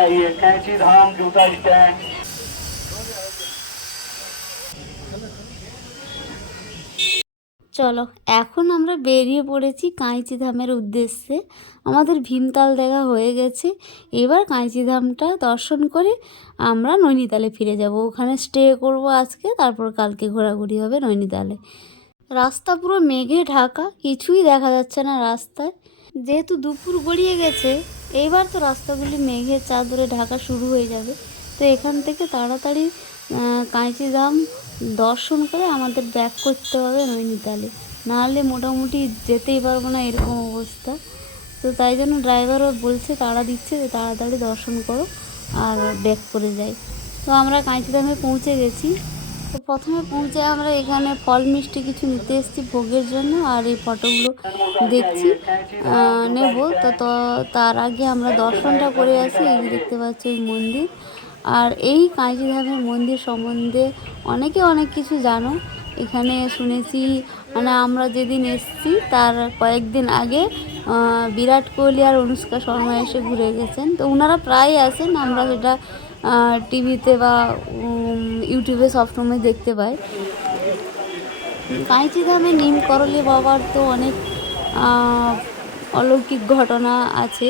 ये कैंची धाम जूता स्टैंड। চলো এখন আমরা বেরিয়ে পড়েছি কাঁইচিধামের উদ্দেশ্যে। আমাদের ভীমতাল দেখা হয়ে গেছে, এবার কাঁইচিধামটা দর্শন করে আমরা নৈনিতালে ফিরে যাব। ওখানে স্টে করব আজকে, তারপর কালকে ঘোরাঘুরি হবে নৈনিতালে। রাস্তা পুরো মেঘে ঢাকা, কিছুই দেখা যাচ্ছে না রাস্তায়। যেহেতু দুপুর গড়িয়ে গেছে, এইবার তো রাস্তাগুলি মেঘের চাদরে ঢাকা শুরু হয়ে যাবে। তো এখান থেকে তাড়াতাড়ি কাঁইচিধাম দর্শন করে আমাদের ব্যাক করতে হবে নৈনিতালে, নাহলে মোটামুটি যেতেই পারবো না, এরকম অবস্থা। তো তাই জন্য ড্রাইভারও বলছে, তাড়া দিচ্ছে যে তাড়াতাড়ি দর্শন করো আর ব্যাক করে যাই। তো আমরা কাঁইচিধামে পৌঁছে গেছি। তো প্রথমে পৌঁছে আমরা এখানে ফল মিষ্টি কিছু নিতে এসেছি ভোগের জন্য, আর এই ফটোগুলো দেখছি নেব। তো তার আগে আমরা দর্শনটা করে আসি। এই যে দেখতে পাচ্ছি ওই মন্দির। আর এই কাঁইচিধামের মন্দির সম্বন্ধে অনেকে অনেক কিছু জানো। এখানে শুনেছি, মানে আমরা যেদিন এসেছি তার কয়েকদিন আগে বিরাট কোহলি আর অনুষ্কা শর্মা এসে ঘুরে গেছেন। তো ওনারা প্রায় আসেন, আমরা সেটা টিভিতে বা ইউটিউবে সবসময় দেখতে পাই। কাঁইচিধামে নিম করলি বাবার তো অনেক অলৌকিক ঘটনা আছে,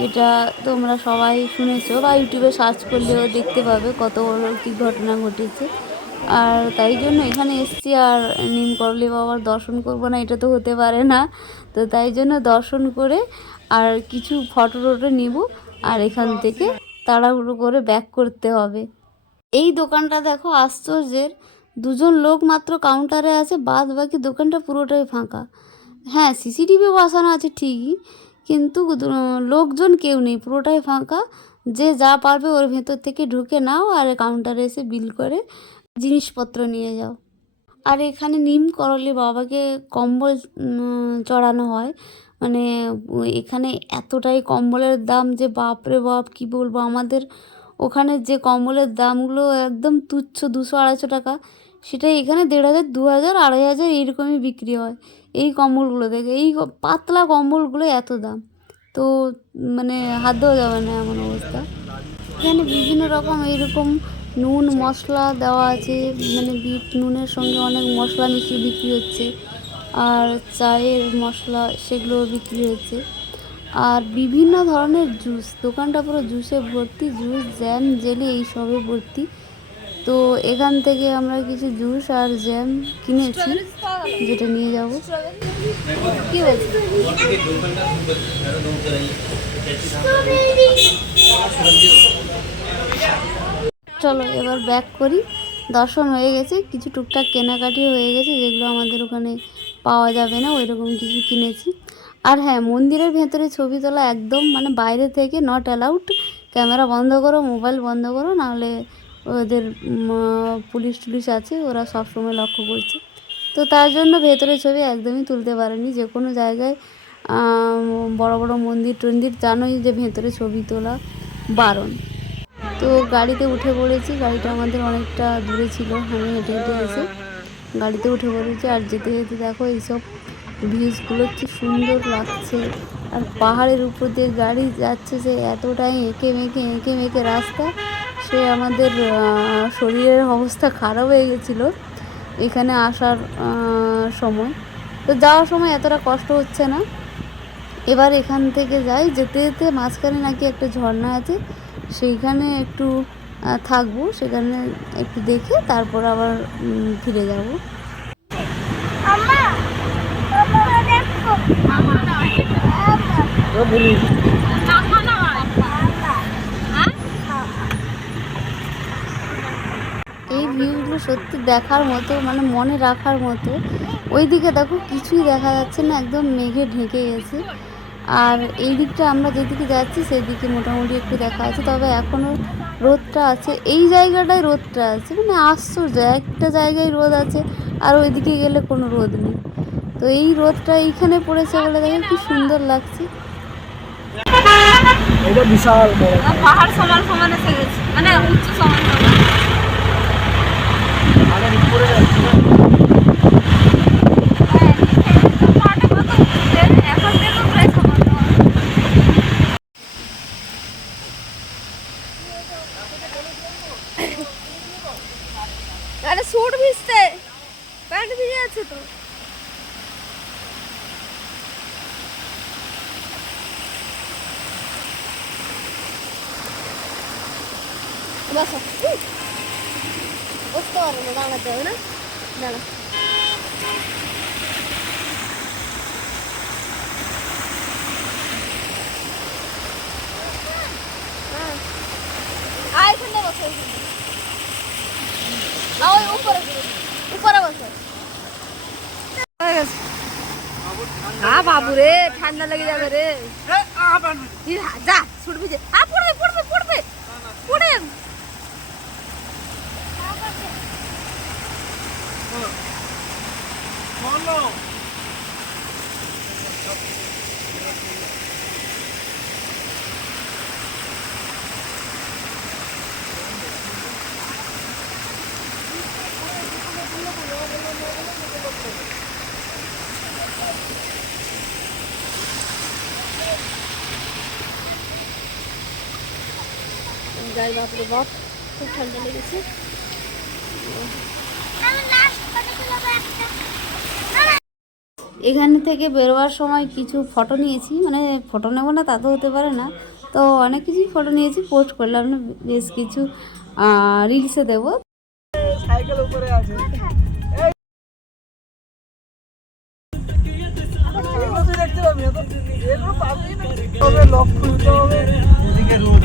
যেটা তোমরা সবাই শুনেছো বা ইউটিউবে সার্চ করলেও দেখতে পাবে কত অলৌকিক ঘটনা ঘটেছে। আর তাই জন্য এখানে এসছি, আর নিম করলি বাবার দর্শন করবো না এটা তো হতে পারে না। তো তাই জন্য দর্শন করে আর কিছু ফটো টটো নিব, আর এখান থেকে তাড়াহুড়ো করে ব্যাক করতে হবে। এই দোকানটা দেখো আশ্চর্যের, দুজন লোক মাত্র কাউন্টারে আছে, বাদ বাকি দোকানটা পুরোটাই ফাঁকা। হ্যাঁ, সিসিটিভি বসানো আছে ঠিকই, কিন্তু লোকজন কেউ নেই, পুরোটাই ফাঁকা। যে যা পারবে ওর ভেতর থেকে ঢুকে নাও, আর কাউন্টারে এসে বিল করে জিনিসপত্র নিয়ে যাও। আর এখানে নিম করলি বাবাকে কম্বল চড়ানো হয়। মানে এখানে এতটাই কম্বলের দাম যে বাপরে বাপ, কী বলবো। আমাদের ওখানে যে কম্বলের দামগুলো একদম তুচ্ছ, 200-250 টাকা, সেটাই এখানে 1500, 2000, 2500 এইরকমই বিক্রি হয় এই কম্বলগুলো। দেখে এই পাতলা কম্বলগুলো এত দাম, তো মানে হাত দেওয়া যাবে না এমন অবস্থা। এখানে বিভিন্ন রকম এইরকম নুন মশলা দেওয়া আছে, মানে বিট নুনের সঙ্গে অনেক মশলা মিশিয়ে বিক্রি হচ্ছে। আর চায়ের মশলা সেগুলোও বিক্রি হচ্ছে। আর বিভিন্ন ধরনের জুস, দোকানটা পুরো জুসে ভর্তি, জুস জ্যাম জেলি এইসবে ভর্তি। তো এখান থেকে আমরা কিছু জুস আর জ্যাম কিনেছি, যেটা নিয়ে যাব। কি বলছি, চলো এবার ব্যাক করি। দর্শন হয়ে গেছে, কিছু টুকটাক কেনাকাটি হয়ে গেছে, যেগুলো আমাদের ওখানে পাওয়া যাবে না, ওই রকম কিছু কিনেছি। আর হ্যাঁ, মন্দিরের ভেতরে ছবি তোলা একদম, মানে বাইরে থেকে নট অ্যালাউড। ক্যামেরা বন্ধ করো, মোবাইল বন্ধ করো, নাহলে ওদের পুলিশ টুলিশ আছে, ওরা সবসময় লক্ষ্য করছে। তো তার জন্য ভেতরে ছবি একদমই তুলতে পারেনি। যে কোনো জায়গায় বড় বড় মন্দির টন্দির জানোই যে ভেতরে ছবি তোলা বারণ। তো গাড়িতে উঠে পড়েছি, গাড়িটা আমাদের অনেকটা দূরে ছিল, আমি হেঁটে হেঁটে এসে গাড়িতে উঠে পড়েছি। আর যেতে যেতে দেখো এইসব ভিউজগুলো কি সুন্দর লাগছে। আর পাহাড়ের উপর দিয়ে গাড়ি যাচ্ছে, যে এতটাই এঁকে মেঁকে রাস্তা, সে আমাদের শরীরের অবস্থা খারাপ হয়ে গেছিলো এখানে আসার সময়। তো যাওয়ার সময় এতটা কষ্ট হচ্ছে না। এবার এখান থেকে যাই, যেতে যেতে মাঝখানে নাকি একটা ঝর্ণা আছে, সেইখানে একটু থাকবো, সেখানে একটু দেখে তারপর আবার ফিরে যাব। এই ভিউগুলো সত্যি দেখার মতো, মানে মনে রাখার মতো। ওইদিকে দেখো কিছুই দেখা যাচ্ছে না, একদম মেঘে ঢেকে গেছে। আর এই দিকটা আমরা যেদিকে যাচ্ছি সেই দিকে মোটামুটি একটু দেখা আছে, তবে এখনও রোদটা আছে। এই জায়গাটায় রোদটা আছে, মানে আশ্চর্য, একটা জায়গায় রোদ আছে আর ওইদিকে গেলে কোনো রোদ নেই। তো এই রোদটা এইখানে পড়েছে বলে দেখো কি সুন্দর লাগছে। এটা বিশাল বড় পাহাড় সমান সমান এসে গেছে, মানে উচ্চ সমান সমান। বসো বসতে পারো না, দাঁড়াতে হবে না, দাঁড়া। এখানে বসো, ওই উপরে উপরে বসো। বাবু রে ঠান্ডা লেগে যাবে রে, যা ছুটবি যে, পড়বে পড়বে পড়বে পড়ে। গায়ে বাপরে বাপ, খুব ঠান্ডা লেগেছে। এখান থেকে বেরোবার সময় কিছু ফটো নিয়েছি, মানে ফটো নেবো না তা তো হতে পারে না, তো অনেক কিছুই ফটো নিয়েছি, পোস্ট করলাম না, বেশ কিছু রিলসে দেবো। সাইকেল উপরে আছে, এগুলো তুই দেখতে পাবি না, এগুলো পাবি না, তবে লক খুলতে হবে,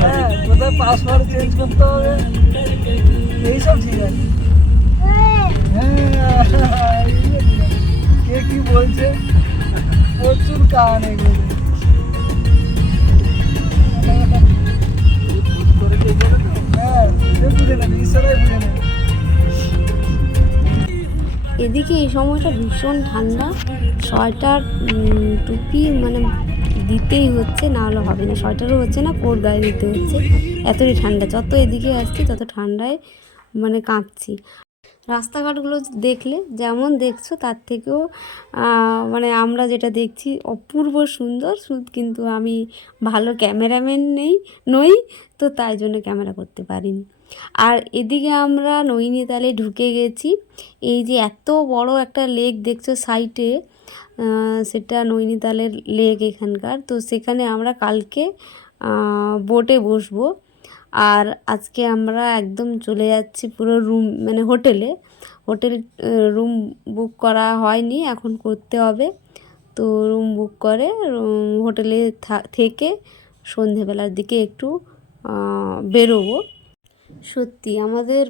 হ্যাঁ কোথায় পাসওয়ার্ড চেঞ্জ করতে হবে, এইসব ঠিক আছে। হ্যাঁ কে কি বলছে, প্রচুর কান এগুলো। হ্যাঁ বুঝে নেবে, ঈশ্বরাই বুঝে নেবে। এদিকে এই সময়টা ভীষণ ঠান্ডা, সোয়েটার টুপি মানে দিতেই হচ্ছে, না হলে হবে না, সোয়েটারও হচ্ছে না, কোট গায়ে দিতে হচ্ছে, এতই ঠান্ডা। যত এদিকে আসছি তত ঠান্ডায় মানে কাঁপছি। রাস্তাঘাটগুলো দেখলে যেমন দেখছো তার থেকেও মানে আমরা যেটা দেখছি অপূর্ব সুন্দর, কিন্তু আমি ভালো ক্যামেরাম্যান নই, তো তাই জন্য ক্যামেরা করতে পারিনি। আর এদিকে আমরা নৈনিতালে ঢুকে গেছি। এই যে এত বড় একটা লেক দেখছো সাইডে, সেটা নৈনিতালের লেক এখানকার। তো সেখানে আমরা কালকে বোটে বসবো, আর আজকে আমরা একদম চলে যাচ্ছি পুরো রুম মানে হোটেল রুম বুক করা হয়নি, এখন করতে হবে। তো রুম বুক করে হোটেলে থেকে সন্ধেবেলার দিকে একটু বেরোবো। সত্যি আমাদের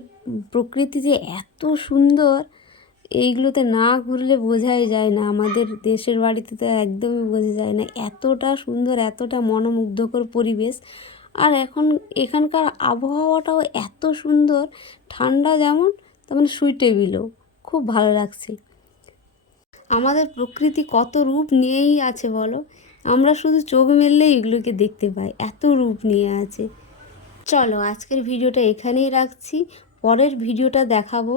প্রকৃতি যে এত সুন্দর, এইগুলোতে না ঘুরলে বোঝাই যায় না, আমাদের দেশের বাড়িতে তো একদমই বোঝা যায় না, এতটা সুন্দর, এতটা মনোমুগ্ধকর পরিবেশ। আর এখানকার আবহাওয়াটাও এত সুন্দর, ঠান্ডা যেমন তেমন সুইটেবলও, খুব ভালো লাগছে। আমাদের প্রকৃতি কত রূপ নিয়েই আছে বলো, আমরা শুধু চোখ মেললেই এগুলোকে দেখতে পাই, এত রূপ নিয়ে আছে। চলো আজকের ভিডিওটা এখানেই রাখছি, পরের ভিডিওটা দেখাবো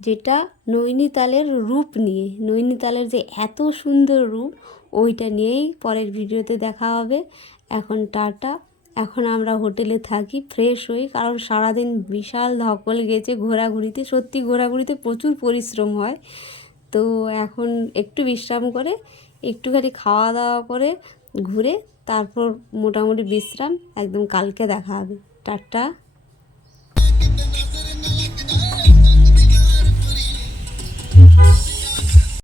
যেটা নৈনিতালের রূপ নিয়ে, নৈনিতালের যে এত সুন্দর রূপ ওইটা নিয়েই পরের ভিডিওতে দেখা হবে। এখন টাটা, এখন আমরা হোটেলে থাকি, ফ্রেশ হই, কারণ সারাদিন বিশাল ধকল গেছে ঘোরাঘুরিতে, সত্যি ঘোরাঘুরিতে প্রচুর পরিশ্রম হয়। তো এখন একটু বিশ্রাম করে, একটুখানি খাওয়া দাওয়া করে ঘুরে তারপর মোটামুটি বিশ্রাম, একদম কালকে দেখা হবে। টাটা।